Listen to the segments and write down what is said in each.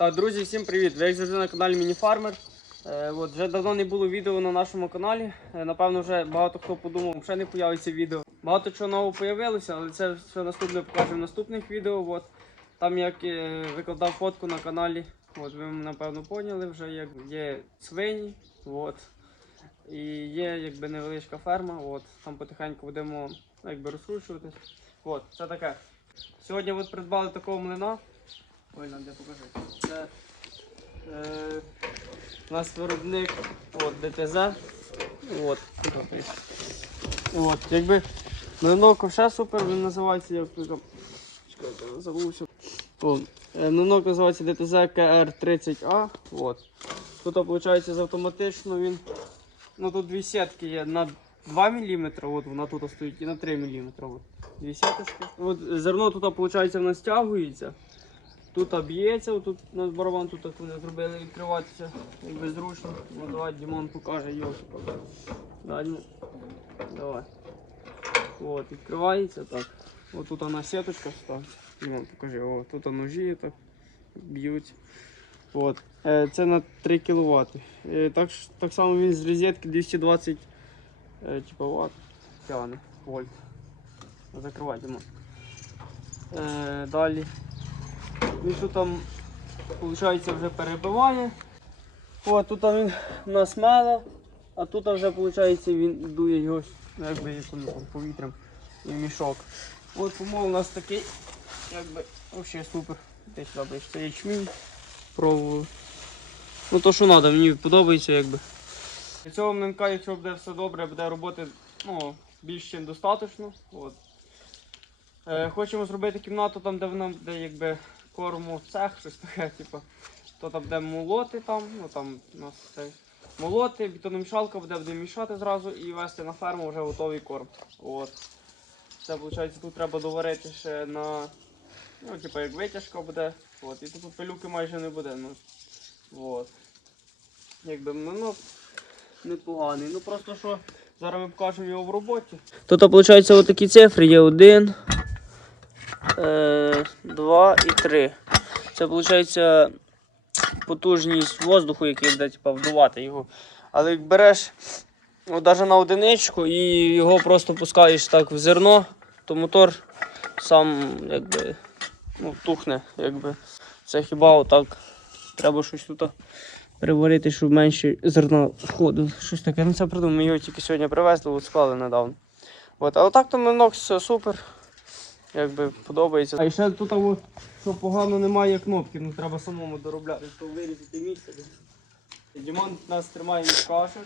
Так, друзі, всім привіт! Ви як завжди на каналі Мініфармер. Е, от, вже давно не було відео на нашому каналі. Е, напевно, вже багато хто подумав, що не появиться відео. Багато чого нового появилося, але це все наступне покажемо в наступних відео. От. Там як е, викладав фотку на каналі, от, ви напевно поняли вже, як є свині. От. І є якби невеличка ферма. От. Там потихеньку будемо ну, якби, розкручуватись. От, це таке. Сьогодні от придбали такого млина. Ой, нам де покажи. Це е, у нас виробник от, ДТЗ. От. От, якби млинок ще супер, він називається як. Чекайте, забувся. Е, називається ДТЗ КР30А. От. Тут виходить автоматично він. Ну тут дві сітки є на 2 мм, от вона тут стоїть і на 3 мм. Дві сіточки. От зерно тут виходить в нас стягується. Тут б'ється, тут у нас барабан тут так вони зробили відкриватися, якби зручно. Ну, давай Дімон покаже його. Далі. Давай. От, відкривається так. От тут вона сіточка ставиться. Дімон, покажи, о, тут ножі так б'ють. От. Е, це на 3 кВт. Е, так, ж- так само він з розетки 220 е, типа, Вт тягне. Вольт. Закривай, Дімон. Е, далі. Він тут там, виходить, вже перебиває. О, тут там він нас мело, а тут вже виходить, він дує його ну, якби яким повітрям і мішок. От помол у нас такий, якби взагалі супер. Сюди бачиш, це ячмінь. Пробували. Ну то що треба, мені подобається якби. Для цього млинка, якщо буде все добре, буде роботи ну, більш ніж достатньо. Е, хочемо зробити кімнату там, де вона буде якби корму цех, щось таке, типу. То там буде молоти там, ну там у нас цей молоти, бетономішалка буде, буде мішати зразу і вести на ферму вже готовий корм. От. Це виходить, тут треба доварити ще на. Ну, типу, як витяжка буде. От. І тут пилюки майже не буде. Ну, от. Якби ну, ну, непоганий. Ну просто що зараз ми покажемо його в роботі. Тут, виходить, отакі цифри є один. Е, 2 і 3. Це виходить потужність воздуху, який буде типу, вдувати його. Але як береш навіть на одиничку і його просто пускаєш так в зерно, то мотор сам якби, ну, тухне. Якби. Це хіба отак. Треба щось тут переварити, щоб менше зерна входило. Щось таке. Ну це придумав. Ми його тільки сьогодні привезли, от склали недавно. От. Але так то минок все супер якби подобається. А ще тут, що погано немає кнопки, ну треба самому доробляти, то вирізати місце. Дімон нас тримає від каші.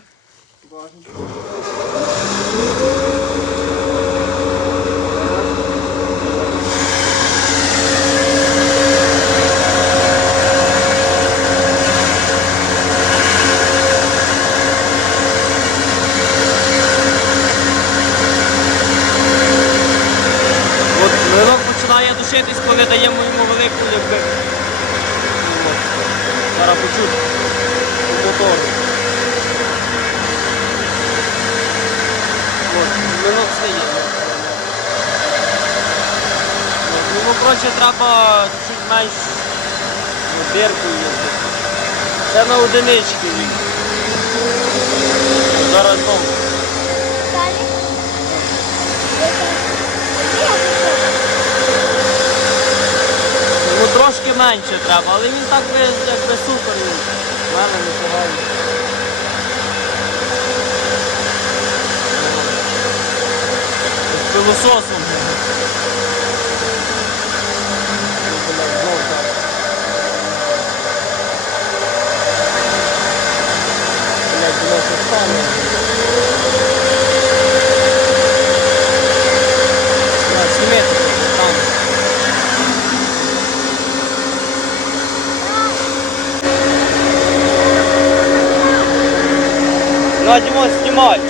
Починає коли даємо йому велику якби. Зараз почути по мотору. От, милок стає. От, Йому коротше треба чуть менш ну, дирку їздити. Це на одинички. Зараз знову. Трошки менше треба, але він так би, якби супер. В мене не погано. З пилососом. Воно щось стане. Так, знімайте, там. На, Димон, снимай.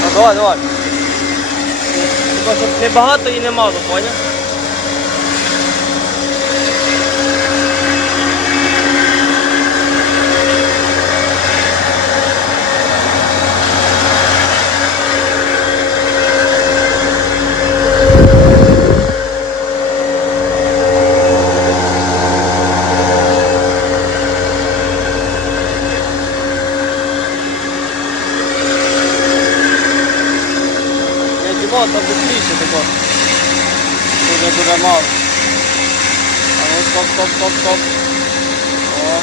Ну, давай, давай. Тільки, щоб не багато і не мало, поняв? болото быстріше тако. Тут дуже мало. А ну стоп, стоп, стоп, стоп. О.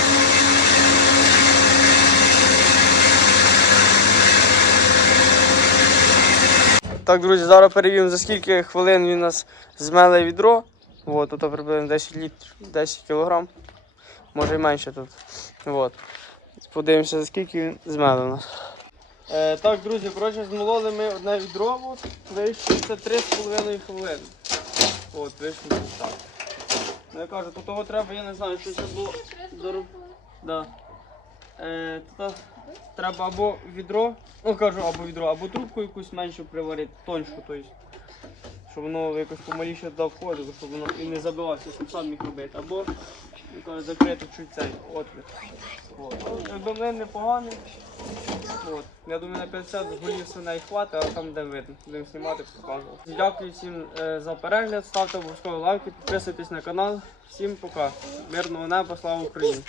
Так, друзі, зараз перевіримо, за скільки хвилин він нас змеле відро. От, тут приблизно 10 літрів, 10 кілограм, може і менше тут. От. Подивимося, за скільки він змеле у нас. Е, так, друзі, коротше, змололи ми одне відро, вийшло це 3,5 хвилини. От, вийшло так. Ну я кажу, тут того треба, я не знаю, що ще було дороб... Да. Е, тут треба або відро, ну кажу, або відро, або трубку якусь меншу приварити, тоньшу, тобто, щоб воно якось помаліше туди входило, щоб воно і не забивався, щоб сам міг робити. Або я кажу, закрити чуть цей отвір. От. Ну, мене непоганий. От. Я думаю, на 50 голів свиней хватить, а там де видно. Будемо знімати, показувати. Дякую всім е, за перегляд, ставте обов'язково лайки, підписуйтесь на канал. Всім пока. Мирного неба, слава Україні!